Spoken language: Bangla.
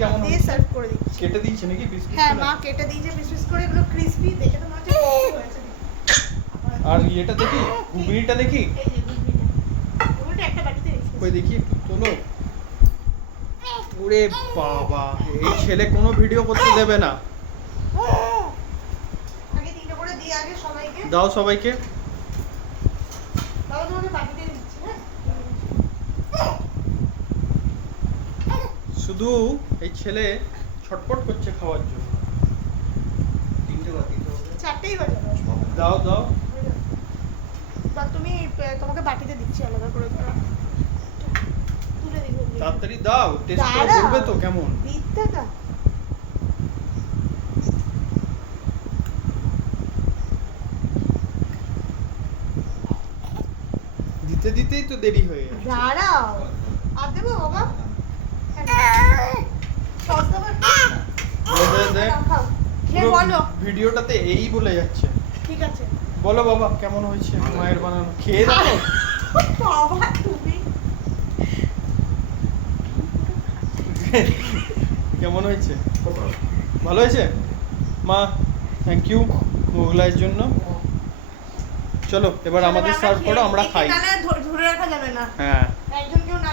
কেমন দিয়ে সার্ভ করে দিচ্ছি। কেটে দিয়েছে নাকি পিস পিস হ্যাঁ করে? মা কেটে দিয়েছে পিস পিস করে, এগুলো ক্রিসপি, দেখে তো মনে হচ্ছে crispy হয়েছে। আর এটা দেখি, ঘুগনিটা দেখি। এই যে ঘুগনিটা, ঘুগনিটা একটা বাটিতে রেখেছি। কই দেখি একটু তোলো। ওরে বাবা, এই ছেলে কোনো ভিডিও করতে দেবে না। আগে তিনটে করে দিয়ে আগে সবাইকে দাও সবাইকে। দাও, তোমাকে বাটিতে দিচ্ছি। হ্যাঁ শুধু এই ছেলে ছটপট করছে খাওয়ার জন্য। চারটেই হয়ে যাবে। দাও দাও। বা তুমি তোমাকে বাটিতে দিচ্ছি আলাদা করে, ধরো তুলে দিই ঘুগনি। তাড়াতাড়ি দাও, টেস্ট করে দাঁড়াও। বলবে তো কেমন। বিদ্যাটা দিতে দিতেই তো দেরি হয়ে যাচ্ছে। দাঁড়াও, আর দেবো বাবা? সস দেবো একটু? দে, দে, দে। খাও, খেয়ে পুরো বলো। ভিডিওটাতে এই বলে যাচ্ছে। ঠিক আছে। বলো বাবা কেমন হয়েছে মায়ের বানানো, খেয়ে দেখো। বাবা তুমি কেমন হয়েছে? ভালো হয়েছে মা? থ্যাংক ইউ মোগলাইয়ের জন্য। চলো এবার আমাদের সার্ভ করো, আমরা খাই। ধরে রাখা যাবে না, হ্যাঁ একজন কেউ না